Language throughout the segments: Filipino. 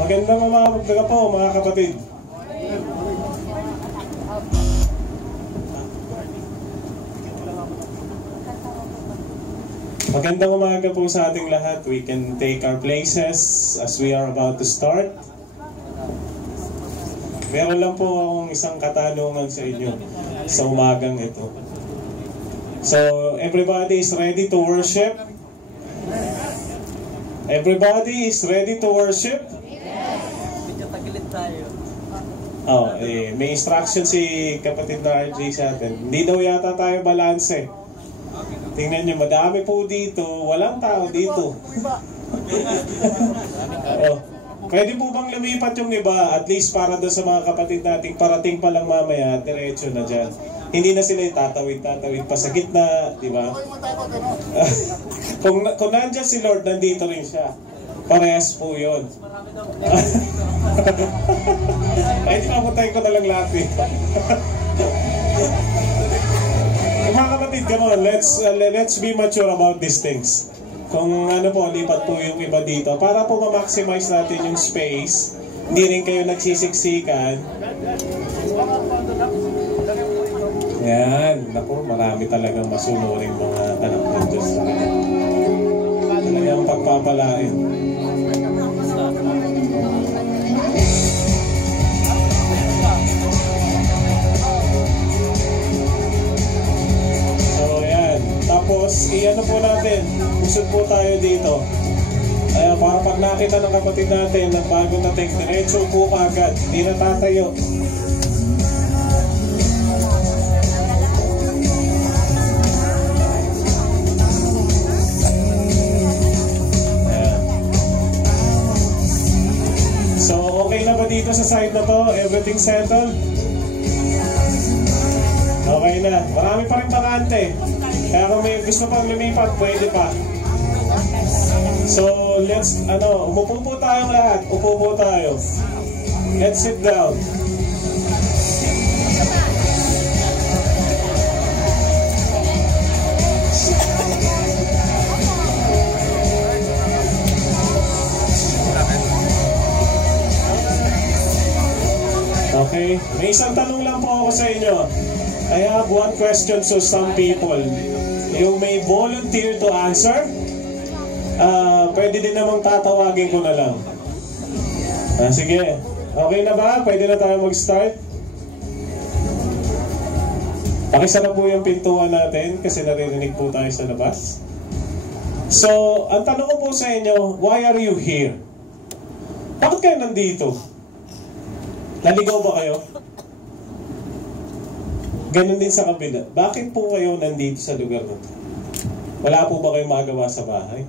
Magandang umaga po mga kapatid. Magandang umaga po sa ating lahat. We can take our places as we are about to start. Meron lang po akong isang katanungan sa inyo sa umagang ito. So, everybody is ready to worship? Everybody is ready to worship? Oh, may instruction si kapatid na RJ sa atin. Hindi daw yata tayo balanse. Tingnan nyo, madami po dito. Walang tao dito. Oh, pwede po bang lumipat yung iba? At least para doon sa mga kapatid nating parating pa lang mamaya, diretso na dyan. Hindi na sila tatawid pa sa gitna, di ba? kung nandyan si Lord, nandito rin siya. Parehas po yun. Ay, pinapatay ko na lang lahat eh. Mga kapatid, come on, let's be mature about these things. Kung ano po, lipat po yung iba dito. Para po ma-maximize natin yung space, hindi rin kayo nagsisiksikan. Yan, naku, marami talagang masunuring mga anak ng Diyos. Talagang pagpapalain. Tapos, i-ano po natin, usod po tayo dito. Para pag nakita ng kapatid natin ng bago nating diretso po agad, hindi na tatayo. So, okay na ba dito sa side na to? Everything settled? Okay na. Marami pa rin bakante. Kaya kung may gusto pang lumipat, pwede pa. So, umupo po tayong lahat. Upo po tayo. Let's sit down. Okay? May isang tanong lang po ako sa inyo. I have one question to some people. Yung may volunteer to answer, pwede din namang tatawagin ko na lang. Sige. Okay na ba? Pwede na tayo mag-start? Pakisara po yung pintuan natin kasi naririnig po tayo sa labas. So, ang tanong ko po sa inyo, why are you here? Bakit kayo nandito? Naligaw ba kayo? Ganun din sa kabila. Bakit po kayo nandito sa lugar na ito? Wala po ba kayong magawa sa bahay?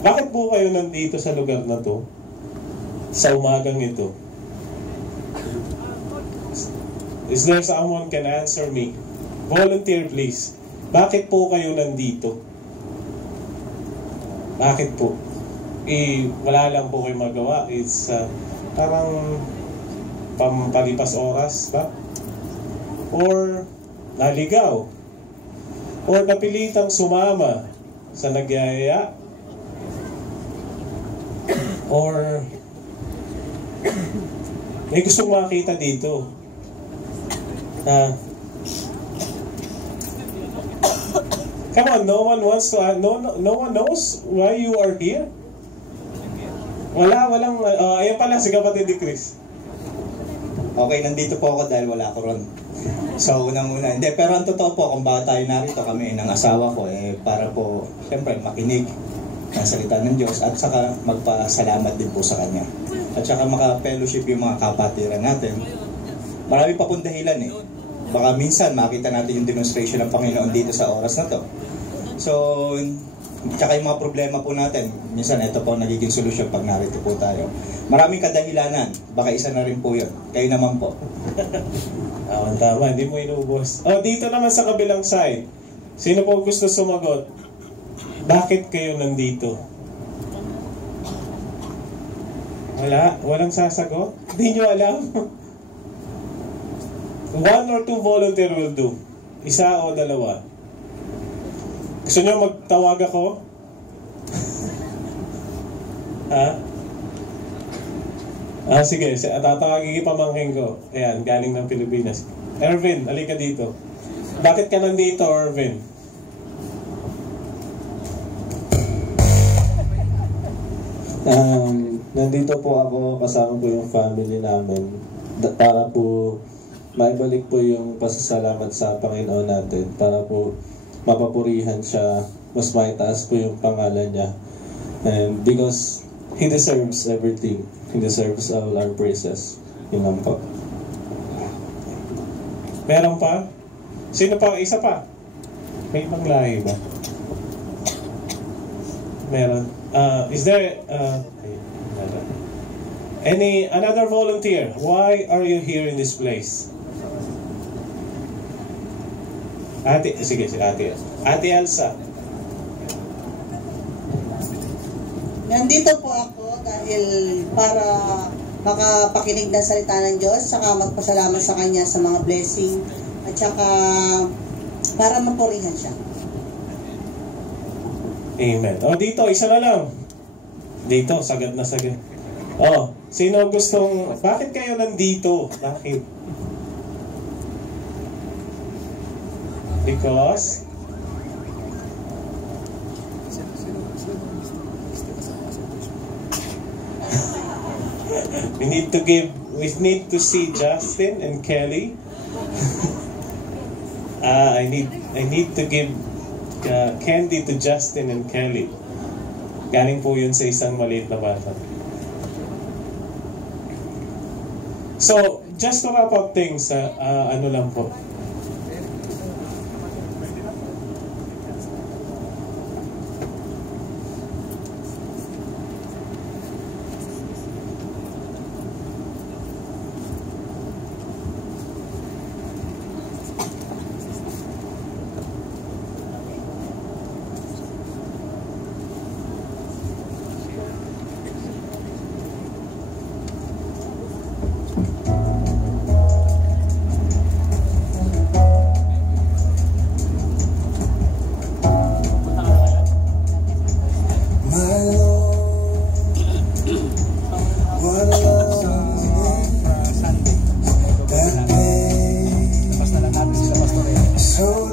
Bakit po kayo nandito sa lugar na ito? Sa umagang ito? Is there someone can answer me? Volunteer please. Bakit po kayo nandito? Bakit po? Wala lang po kayong magawa. It's parang pampalipas oras ba? Or naligaw, or napilitang sumama sa nagyayaya, or may gustong makita dito. Come on, no one wants to, no one knows why you are here? Walang, ayan pala si kapatid ni Chris. Okay, nandito po ako dahil wala ko ron. So, unang-una. Hindi, pero ang totoo po, kung bakit tayo narito kami ng asawa ko, para po, siyempre, makinig ng salita ng Diyos at saka magpasalamat din po sa Kanya. At saka maka-fellowship yung mga kapatiran natin. Marami pa pong dahilan Baka minsan makita natin yung demonstration ng Panginoon dito sa oras na to. So, tsaka yung mga problema po natin, minsan ito po nagiging solusyon pag narito po tayo. Maraming kadahilanan, baka isa na rin po yun. Kayo naman po. Tama, hindi mo inubos. Dito naman sa kabilang side, sino po gusto sumagot? Bakit kayo nandito? Walang sasagot? Hindi nyo alam? One or two volunteer will do. Isa o dalawa. Gusto nyo magtawag ako? Ha? Sige, tatawagin yung pamangkin ko. Ayan, galing ng Pilipinas. Ervin, halika dito. Bakit ka nandito, Ervin? Nandito po ako, kasama po yung family namin para po maibalik po yung pasasalamat sa Panginoon natin, para po mapapurihan siya, mas maitaas po yung pangalan niya. And because He deserves everything. He deserves all our praises. Yun lang po. Meron pa? Sino pa? Isa pa? May ibang lahi ba? Meron. Is there another volunteer? Why are you here in this place? Sige, ate. Ate Elsa. Nandito po ako dahil para makapakinig ng salita ng Diyos, saka magpasalamat sa Kanya sa mga blessing, at saka para mapurihan siya. Amen. Dito, isa na lang. Dito, sagad na sagad. Sino gustong... Bakit kayo nandito? Bakit? Because... we need to see Justin and Kelly. I need to give candy to Justin and Kelly. Galing po yun sa isang maliit na bata. So, just to wrap up things, ano lang po. Sun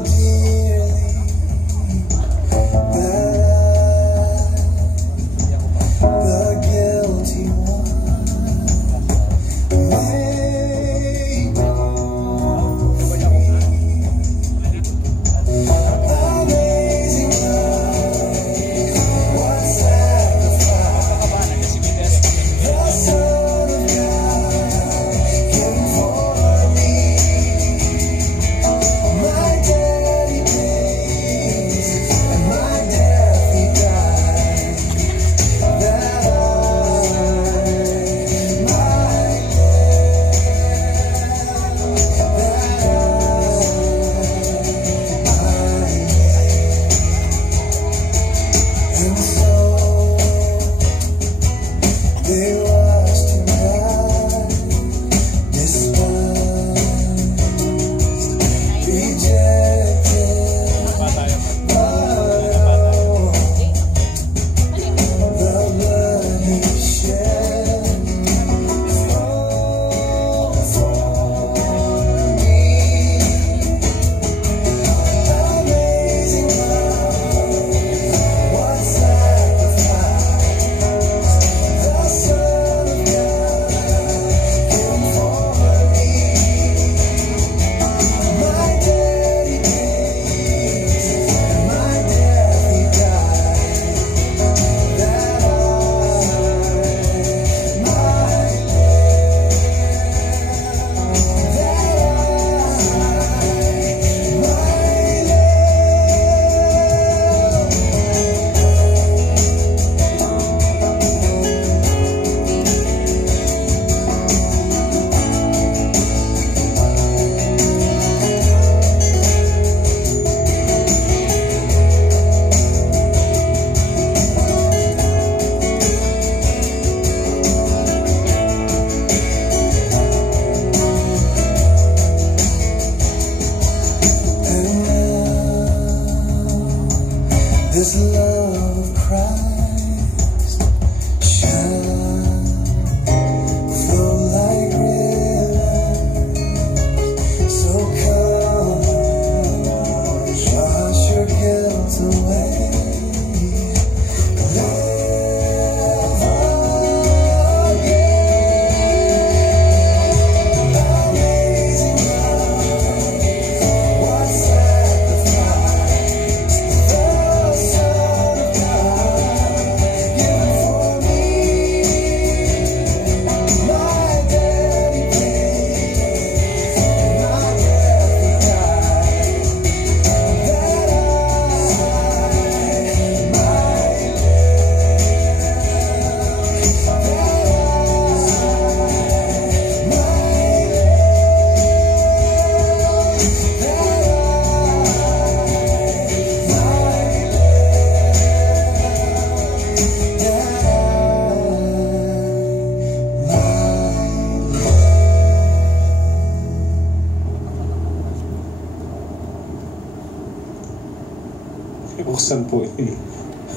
bubuksan po eh.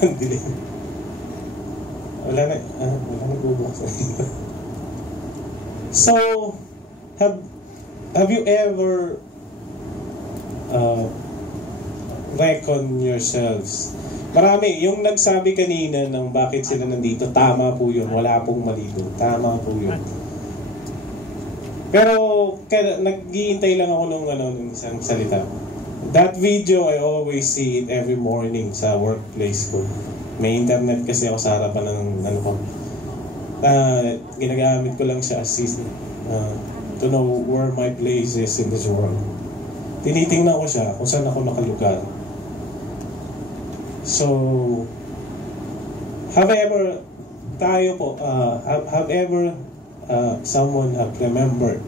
Ang dilim. Wala na bubuksan. So, have you ever reckon yourselves? Marami, yung nagsabi kanina ng bakit sila nandito, tama po yun. Wala pong mali doon. Tama po yun. Pero, nag-iintay lang ako nung isang salita. That video, I always see it every morning sa workplace ko. May internet kasi ako sa harapan ng ginagamit ko lang siya as to know where my place is in this world. Tinitingnan ko siya kung saan ako nakalugar. So, have ever someone have remembered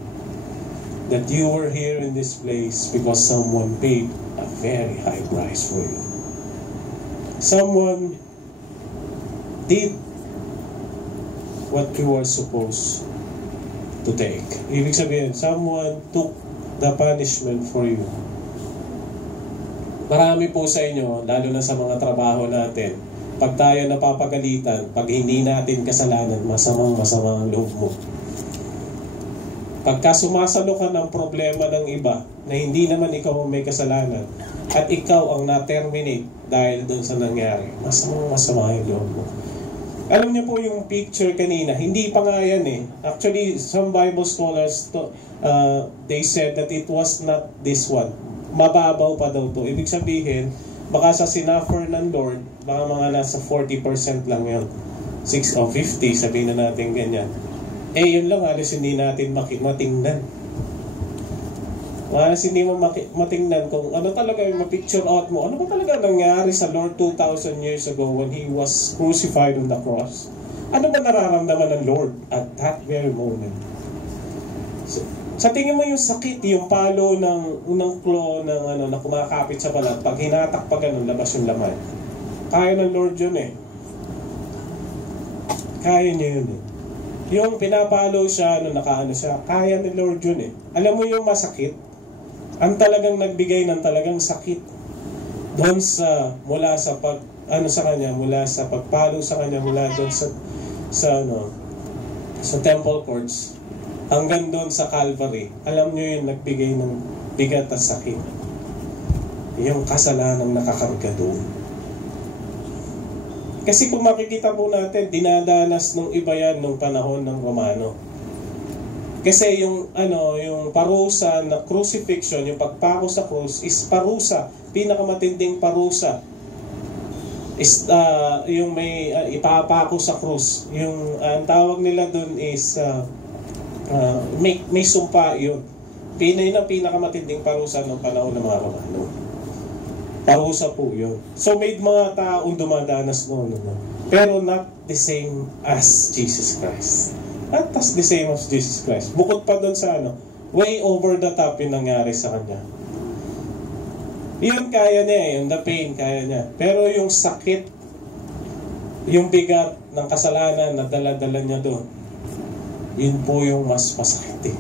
that you were here in this place because someone paid a very high price for you? Someone did what you were supposed to take. Ibig sabihin, someone took the punishment for you. Marami po sa inyo, lalo na sa mga trabaho natin, pag tayo napapagalitan, pag hindi natin kasalanan, masama ang loob mo. Pagka sumasalo ka ng problema ng iba, na hindi naman ikaw ang may kasalanan, at ikaw ang na-terminate dahil doon sa nangyari, masama yung loob mo. Alam niyo po yung picture kanina, hindi pa nga yan eh. Actually, some Bible scholars, they said that it was not this one. Mababaw pa daw to. Ibig sabihin, baka sa sinuffer ng Lord, baka mga nasa 40% lang yun. 6 o 50, sabihin na natin ganyan. Yun lang, halos hindi natin matingnan. Halos hindi mo matingnan kung ano talaga yung ma-picture out mo. Ano ba talaga nangyari sa Lord 2,000 years ago when He was crucified on the cross? Ano ba nararamdaman ng Lord at that very moment? Sa tingin mo yung sakit, yung palo ng unang claw na kumakapit sa balat, pag hinatak pa ganun, labas yung laman. Kaya ng Lord yun eh. Kaya niya yun eh. Yung pinapalo siya, nakaano siya, kaya ng Lord yun eh. Alam mo yung masakit? Ang talagang nagbigay ng talagang sakit doon mula sa pagpalo sa kanya, mula doon sa temple courts, hanggang doon sa Calvary. Alam nyo yung nagbigay ng bigat at sakit. Yung kasalanang nakakarga doon. Kasi kung makikita po natin, dinadanas ng iba yan nung panahon ng Romano. Kasi yung parusa na crucifixion, yung pagpako sa krus, is parusa, pinakamatinding parusa. Is yung may ipapako sa krus. Yung ang tawag nila doon is may sumpa yun. Pinakamatinding parusa ng panahon ng mga Romano. Parusa po yun. So may mga taong dumadanas noon. Pero not the same as Jesus Christ. Not as the same as Jesus Christ. Bukod pa doon sa way over the top yung nangyari sa kanya. Yun kaya niya yung the pain kaya niya. Pero yung sakit, yung bigat ng kasalanan na dala-dala niya doon, yun po yung mas masakit eh.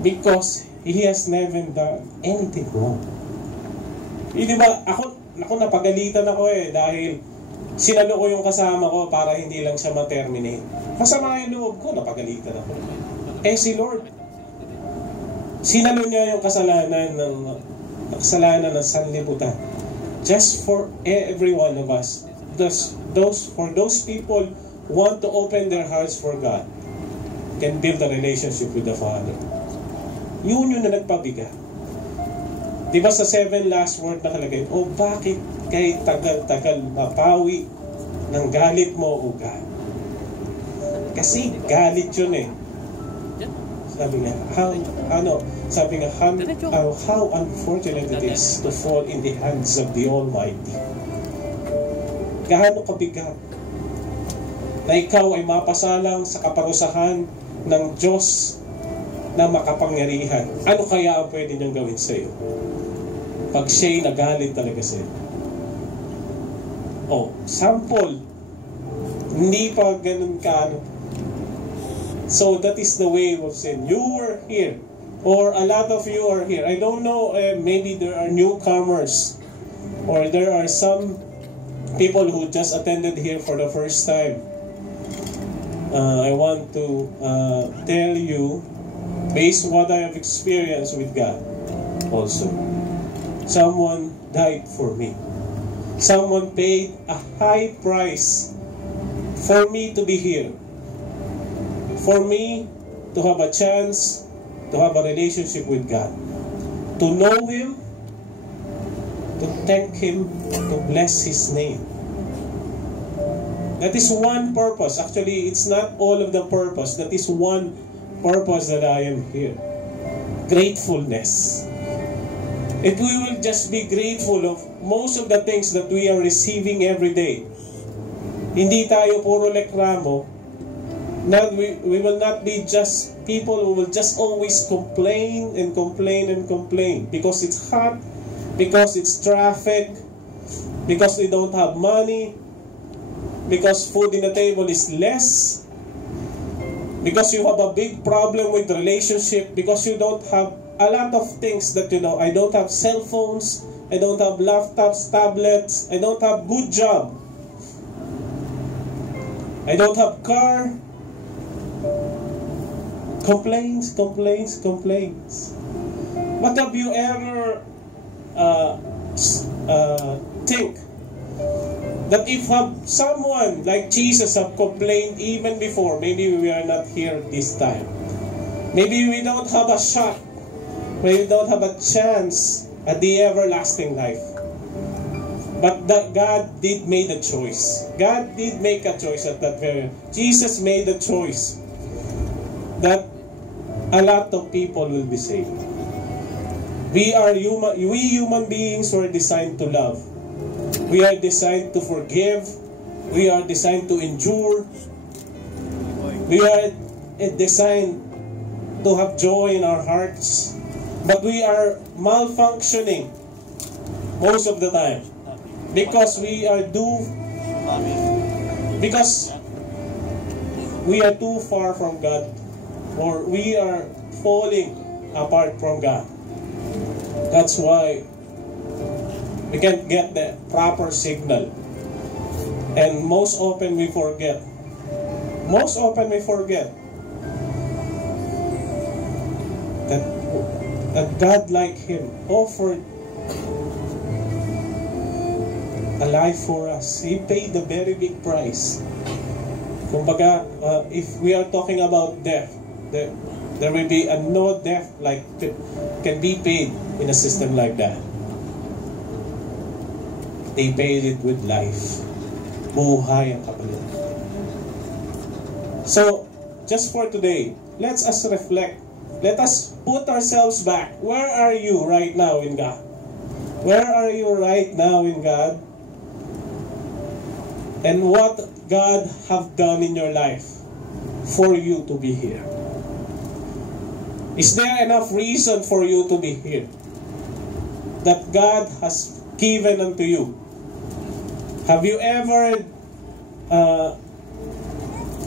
Because He has never done anything wrong. Di ba, ako napagalitan ako eh, dahil sinalo ko yung kasama ko para hindi lang siya ma-terminate. Masama yung loob ko, napagalitan ako. Si Lord, sinalo niya yung kasalanan ng sanlibutan. Just for every one of us. For those people who want to open their hearts for God, can build a relationship with the Father. Yun yung na nagpabigat. Diba sa 7 last word nakalagay, bakit kay tagal-tagal mapawi ng galit mo, O God? Kasi galit yun eh. Sabi nga, how unfortunate it is to fall in the hands of the Almighty. Gaano kabigat na ikaw ay mapasalang sa kaparusahan ng Diyos na makapangyarihan. Ano kaya ang pwede niyang gawin sa iyo? Pag siya'y nagalit talaga sa iyo. Sample. Hindi pa ganun ka. So that is the way of sin. You were here. Or a lot of you are here. I don't know, maybe there are newcomers or there are some people who just attended here for the first time, I want to tell you, based on what I have experienced with God also. Someone died for me. Someone paid a high price for me to be here. For me to have a chance to have a relationship with God. To know Him, to thank Him, to bless His name. That is one purpose. Actually, it's not all of the purpose. That is one purpose that I am here. Gratefulness. If we will just be grateful of most of the things that we are receiving every day, hindi tayo puro reklamo, we will not be just people who will just always complain and complain and complain because it's hot, because it's traffic, because we don't have money, because food in the table is less, because you have a big problem with relationship, because you don't have a lot of things that you know. I don't have cell phones, I don't have laptops, tablets, I don't have good job, I don't have car. Complaints. But have you ever think that if someone like Jesus have complained even before, maybe we are not here this time. Maybe we don't have a shot. Maybe we don't have a chance at the everlasting life. But God did make a choice. God did make a choice at that very. Jesus made a choice that a lot of people will be saved. We human beings were designed to love. We are designed to forgive. We are designed to endure. We are designed to have joy in our hearts. But we are malfunctioning most of the time because we are too far from God, or we are falling apart from God. That's why we can't get the proper signal. And most often we forget. That God, like Him, offered a life for us. He paid a very big price. Kumbaga, if we are talking about death, there will be no death like can be paid in a system like that. They paid it with life. Buhay ang kapalit. So, just for today, let us reflect. Let us put ourselves back. Where are you right now in God? Where are you right now in God? And what God have done in your life for you to be here? Is there enough reason for you to be here that God has given unto you? Have you ever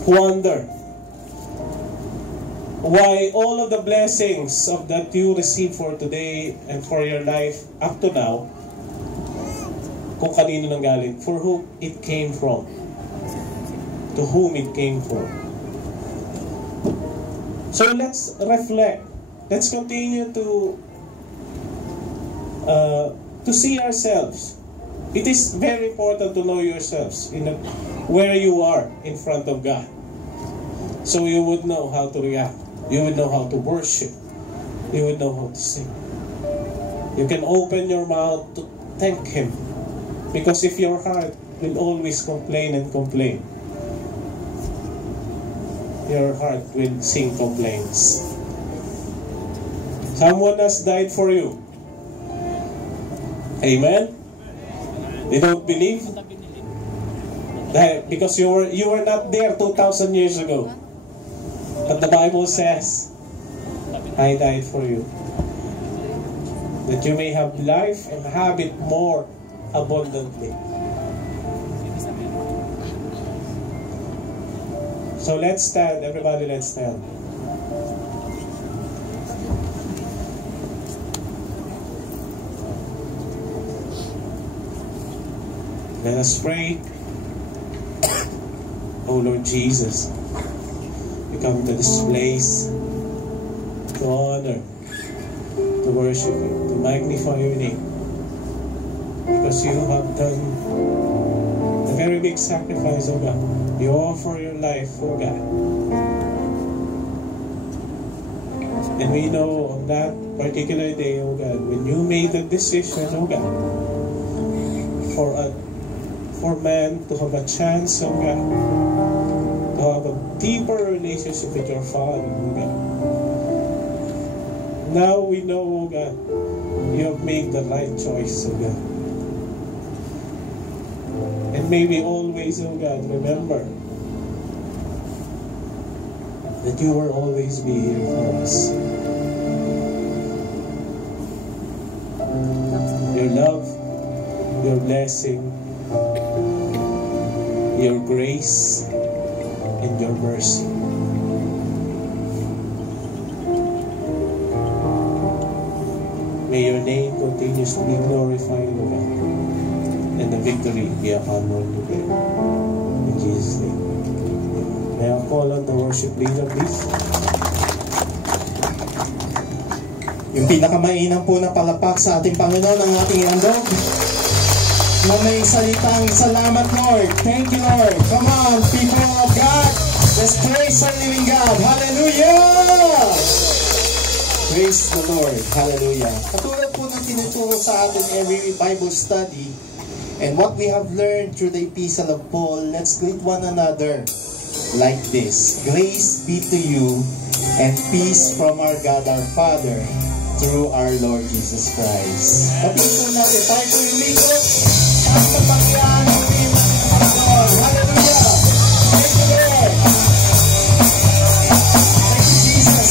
wondered why all of the blessings that you receive for today and for your life up to now, kung kanino nang galing, for whom it came from, to whom it came from? So let's reflect. Let's continue to see ourselves. It is very important to know yourselves, where you are in front of God, so you would know how to react. You would know how to worship. You would know how to sing. You can open your mouth to thank Him, because if your heart will always complain and complain, your heart will sing complaints. Someone has died for you. Amen? You don't believe? Because you were not there 2,000 years ago. But the Bible says, I died for you, that you may have life and have it more abundantly. So let's stand, everybody, let's stand. Let us pray. Oh Lord Jesus, we come to this place to honor, to worship you, to magnify your name. Because you have done a very big sacrifice, oh God. You offer your life, oh God. And we know on that particular day, oh God, when you made the decision, oh God, for man to have a chance, oh God, to have a deeper relationship with your Father, oh God. Now we know, oh God, you have made the right choice, oh God. And may we always, oh God, remember that you will always be here for us. Your love, your blessing, your grace, and your mercy. May your name continues to be glorified, O God, and the victory be upon all you do. In Jesus' name. May I call on the worship leader, please? Yung pinakamainam po na palapak sa ating Panginoon ang ating ihandog. Na may salitang salamat, Lord. Thank you, Lord. Come on, people of God. Let's praise our living God. Hallelujah! Praise the Lord. Hallelujah. Katulad po ng tinuturo sa atin every Bible study and what we have learned through the Epistle of Paul, let's greet one another like this. Grace be to you and peace from our God our Father through our Lord Jesus Christ. Kapit po natin, tayo po yung likod at kapagyan ng Panginoon. Hallelujah! Thank you, Lord! Thank you, Jesus!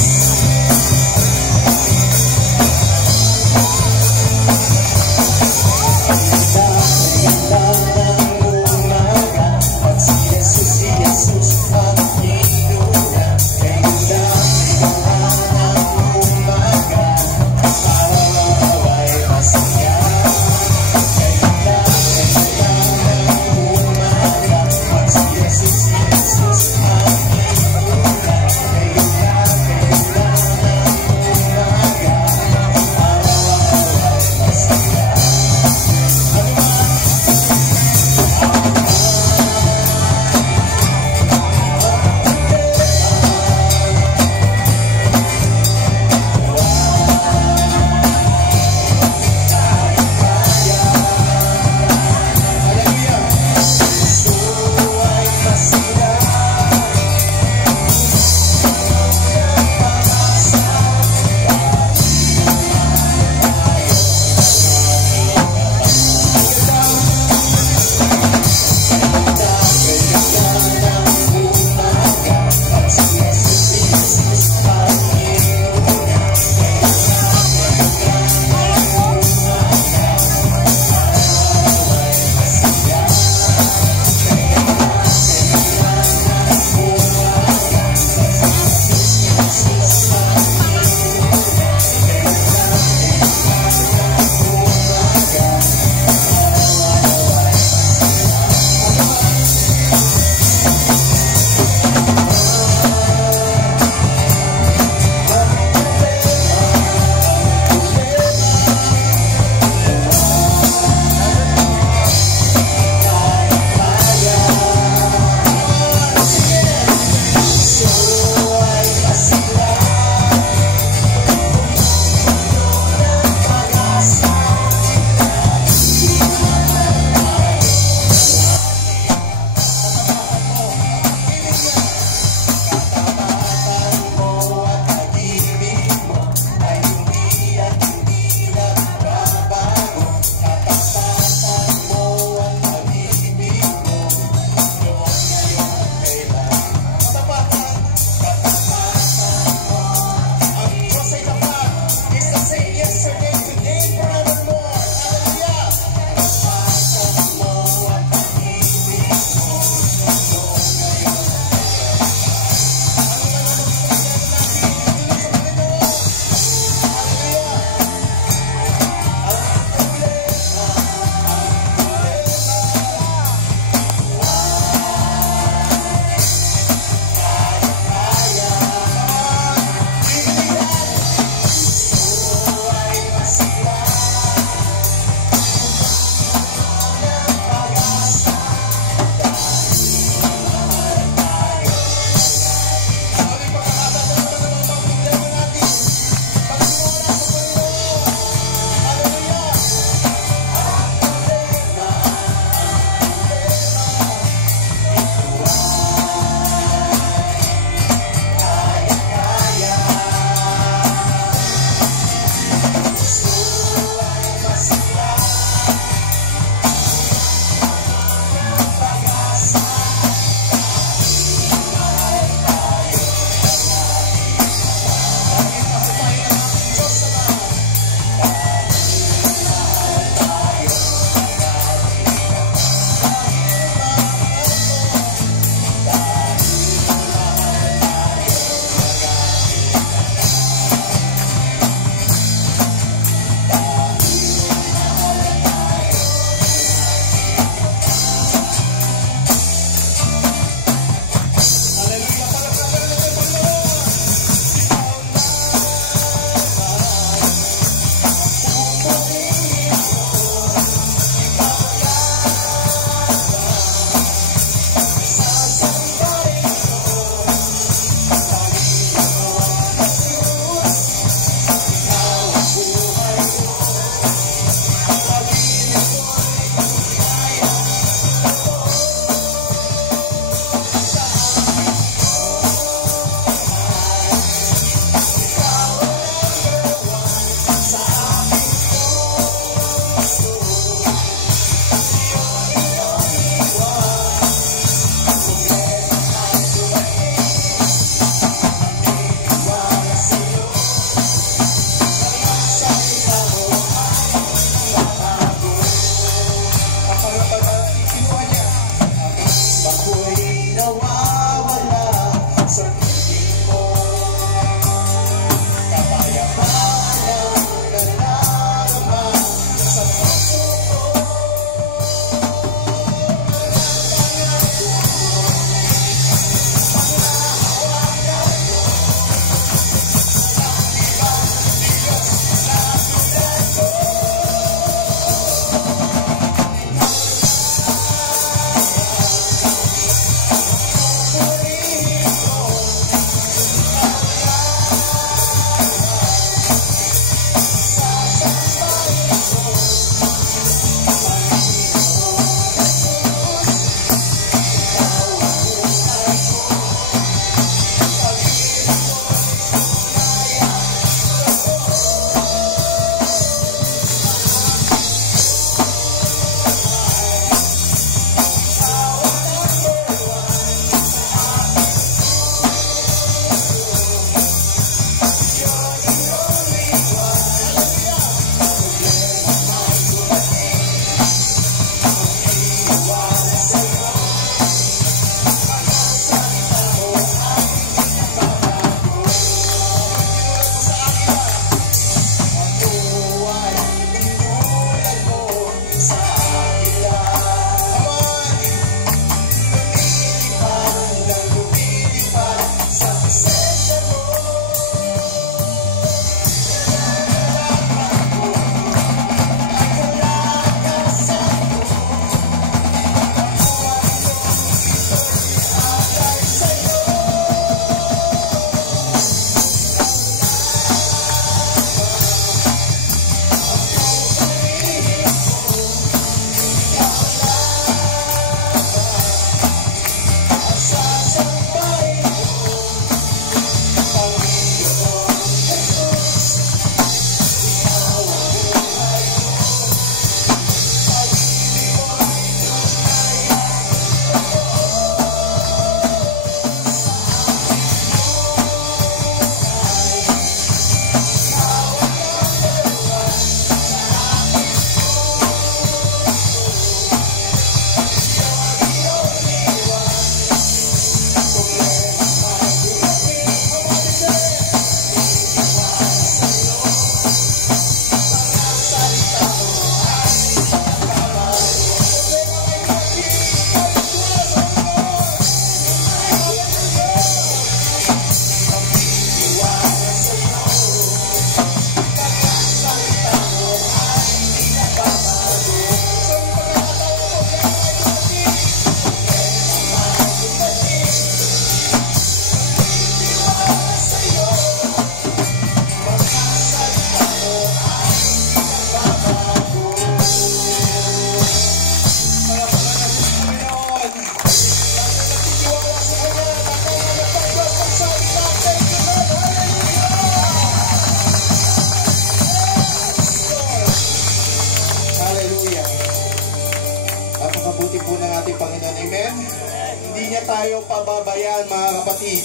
pababayaan, mga kapatid.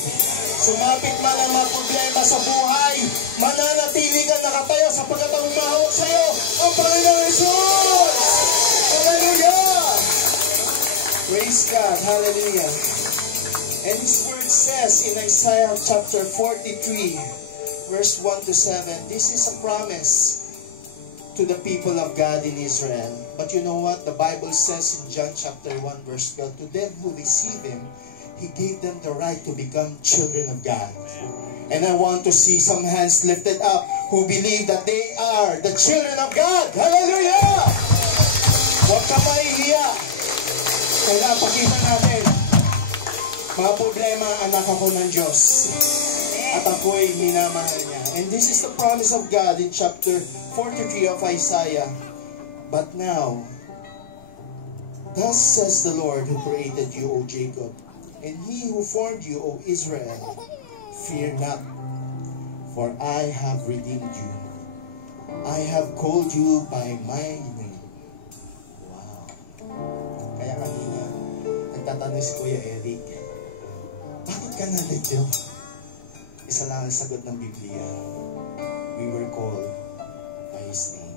Sumapit man ang mga problema sa buhay, mananatili ka nakatayo sapagkat ang umahawak sa iyo ang Panginoong Jesus! Hallelujah! Praise God! Hallelujah! And His word says in Isaiah chapter 43, verse 1 to 7, this is a promise to the people of God in Israel. But you know what? The Bible says in John chapter 1, verse 12, to them who receive Him, He gave them the right to become children of God. And I want to see some hands lifted up who believe that they are the children of God. Hallelujah! Huwag ka mahihiya. Kaya pakita natin, mga problema, anak ako ng Diyos. At ako'y minamahal niya. And this is the promise of God in chapter 43 of Isaiah. But now, thus says the Lord who created you, O Jacob, and He who formed you, O Israel, fear not, for I have redeemed you. I have called you by my name. Wow. Kaya kanina, nagtatanong si Kuya Eric, bakit ka nalito? Isa lang ang sagot ng Biblia. We were called by His name.